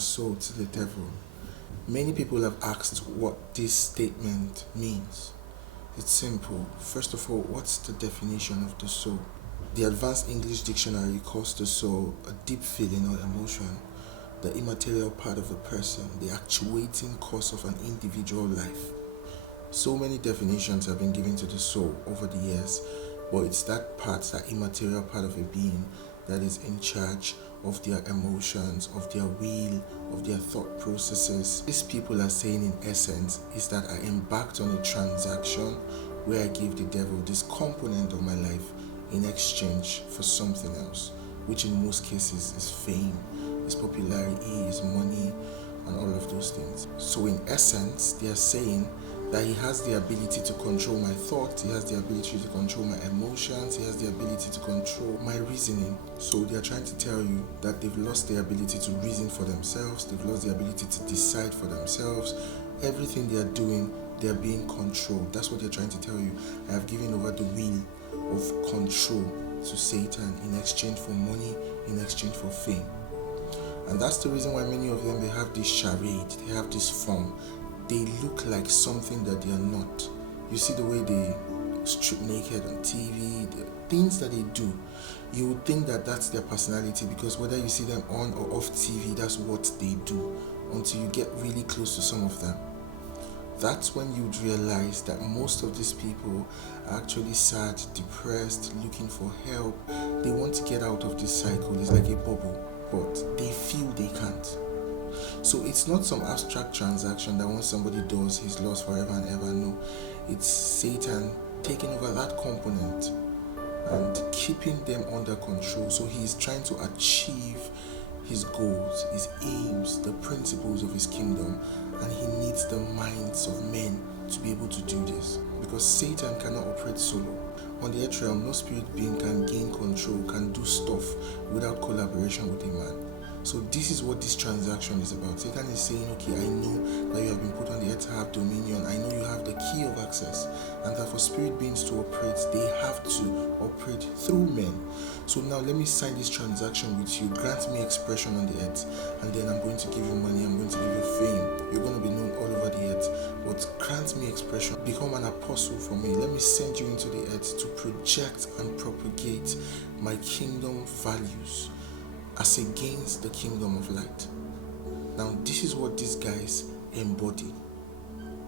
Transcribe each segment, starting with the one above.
our soul to the devil. Many people have asked what this statement means. It's simple. First of all, what's the definition of the soul? The Advanced English Dictionary calls the soul a deep feeling or emotion, the immaterial part of a person, the actuating cause of an individual life. So many definitions have been given to the soul over the years, but it's that part, that immaterial part of a being that is in charge of their emotions, of their will, of their thought processes. These people are saying in essence is that I embarked on a transaction where I give the devil this component of my life in exchange for something else, which in most cases is fame, is popularity, is money, and all of those things. So in essence, they are saying that he has the ability to control my thoughts, he has the ability to control my emotions, he has the ability to control my reasoning. So they are trying to tell you that they've lost the ability to reason for themselves, they've lost the ability to decide for themselves. Everything they are doing, they are being controlled. That's what they're trying to tell you. I have given over the wheel of control to Satan in exchange for money, in exchange for fame. And that's the reason why many of them, they have this charade, they have this form. They look like something that they are not. You see the way they strip naked on TV, the things that they do. You would think that that's their personality, because whether you see them on or off TV, that's what they do, until you get really close to some of them. That's when you'd realize that most of these people are actually sad, depressed, looking for help. They want to get out of this cycle. It's like a bubble, but they feel they can't. So it's not some abstract transaction that once somebody does, he's lost forever and ever. No, it's Satan taking over that component and keeping them under control. So he's trying to achieve his goals, his aims, the principles of his kingdom, and he needs the minds of men to be able to do this, because Satan cannot operate solo. On the earth realm, no spirit being can gain control, can do stuff without collaboration with a man. So this is what this transaction is about. Satan is saying, okay, I know that you have been put on the earth to have dominion. I know you have the key of access, and that for spirit beings to operate, they have to operate through men. So now let me sign this transaction with you. Grant me expression on the earth, and then I'm going to give you money, I'm going to give you fame. You're going to be known all over the earth. But grant me expression. Become an apostle for me. Let me send you into the earth to project and propagate my kingdom values as against the kingdom of light. Now, this is what these guys embody.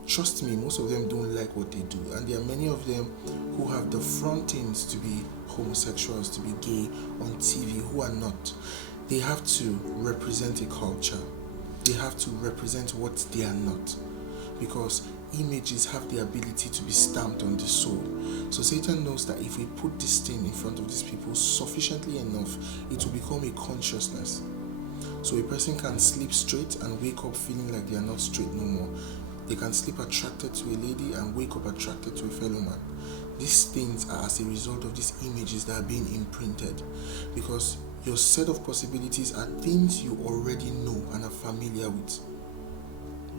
Trust me, most of them don't like what they do, and there are many of them who have the frontings to be homosexuals, to be gay on TV, who are not. They have to represent a culture. They have to represent what they are not, because images have the ability to be stamped on the soul. So Satan knows that if we put this thing in front of these people sufficiently enough, it will become a consciousness. So a person can sleep straight and wake up feeling like they are not straight no more. They can sleep attracted to a lady and wake up attracted to a fellow man. These things are as a result of these images that are being imprinted, because your set of possibilities are things you already know and are familiar with.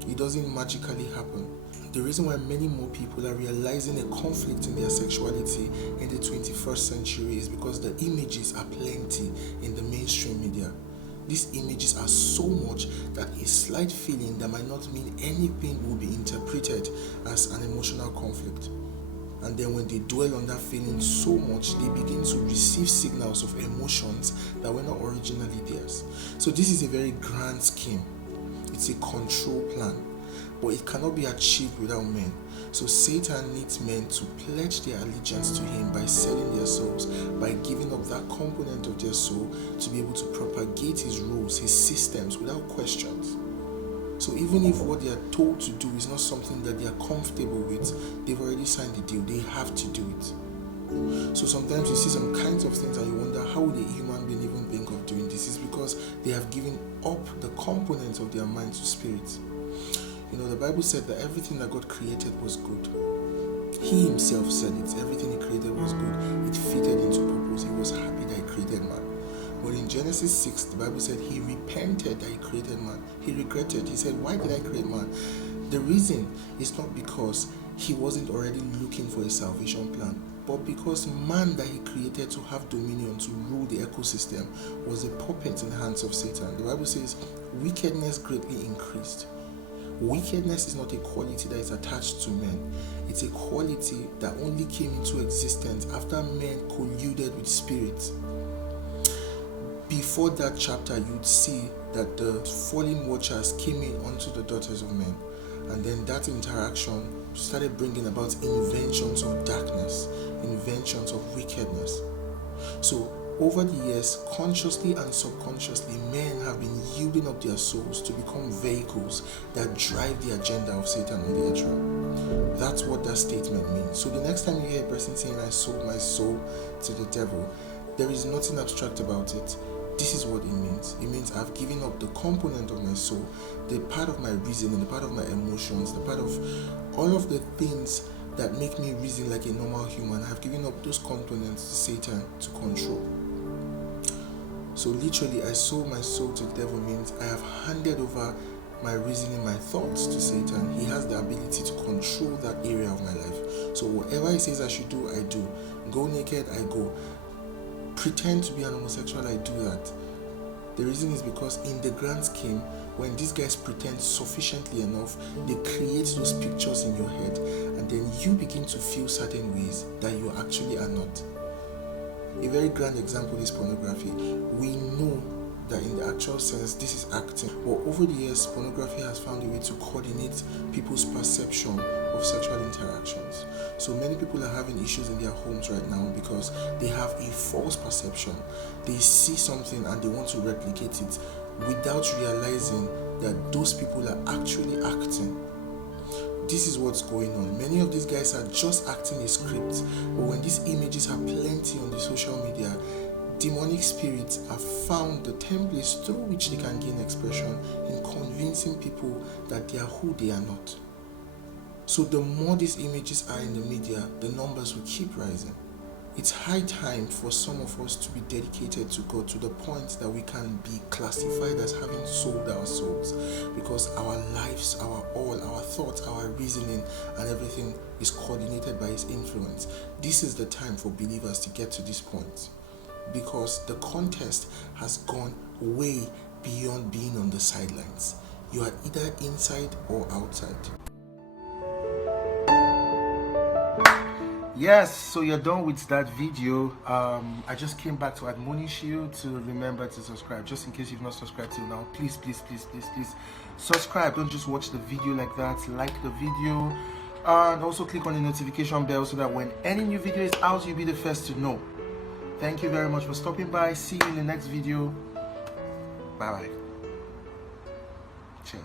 It doesn't magically happen. The reason why many more people are realizing a conflict in their sexuality in the 21st century is because the images are plenty in the mainstream media. These images are so much that a slight feeling that might not mean anything will be interpreted as an emotional conflict. And then when they dwell on that feeling so much, they begin to receive signals of emotions that were not originally theirs. So this is a very grand scheme. It's a control plan, but it cannot be achieved without men. So Satan needs men to pledge their allegiance to him by selling their souls, by giving up that component of their soul to be able to propagate his rules, his systems without questions. So even if what they are told to do is not something that they are comfortable with, they've already signed the deal. They have to do it. So sometimes you see some kinds of things and you wonder, how would a human being even think of doing this? It's because they have given up the components of their mind to spirit. You know, the Bible said that everything that God created was good. He himself said it. Everything he created was good. It fitted into purpose. He was happy that he created man. But in Genesis 6, the Bible said he repented that he created man. He regretted. He said, why did I create man? The reason is not because he wasn't already looking for a salvation plan, but because man that he created to have dominion, to rule the ecosystem, was a puppet in the hands of Satan. The Bible says wickedness greatly increased. Wickedness is not a quality that is attached to men. It's a quality that only came into existence after men colluded with spirits. Before that chapter, you'd see that the fallen watchers came in onto the daughters of men, and then that interaction started bringing about inventions of darkness, inventions of wickedness. So over the years, consciously and subconsciously, men have been yielding up their souls to become vehicles that drive the agenda of Satan on the earth realm. That's what that statement means. So the next time you hear a person saying, I sold my soul to the devil, there is nothing abstract about it. This is what it means. It means I've given up the component of my soul, the part of my reasoning, the part of my emotions, the part of all of the things that make me reason like a normal human. I've given up those components to Satan to control. So literally, I sold my soul to the devil means I have handed over my reasoning, my thoughts to Satan. He has the ability to control that area of my life. So whatever he says I should do, I do. Go naked, I go. Pretend to be an homosexual, I do that. The reason is because in the grand scheme, when these guys pretend sufficiently enough, they create those pictures in your head, and then you begin to feel certain ways that you actually are not. A very grand example is pornography. We know that in the actual sense, this is acting. But over the years, pornography has found a way to coordinate people's perception of sexual interactions. So many people are having issues in their homes right now because they have a false perception. They see something and they want to replicate it without realizing that those people are actually acting. This is what's going on. Many of these guys are just acting a script, but when these images are plenty on the social media, demonic spirits have found the templates through which they can gain expression in convincing people that they are who they are not. So the more these images are in the media, the numbers will keep rising. It's high time for some of us to be dedicated to God to the point that we can be classified as having sold our souls, because our lives, our all, our thoughts, our reasoning and everything is coordinated by His influence. This is the time for believers to get to this point, because the contest has gone way beyond being on the sidelines. You are either inside or outside. Yes, so you're done with that video. I just came back to admonish you to remember to subscribe. Just in case you've not subscribed till now, please subscribe. Don't just watch the video like that. Like the video and also click on the notification bell so that when any new video is out, you'll be the first to know. Thank you very much for stopping by. See you in the next video. Bye bye. Cheers.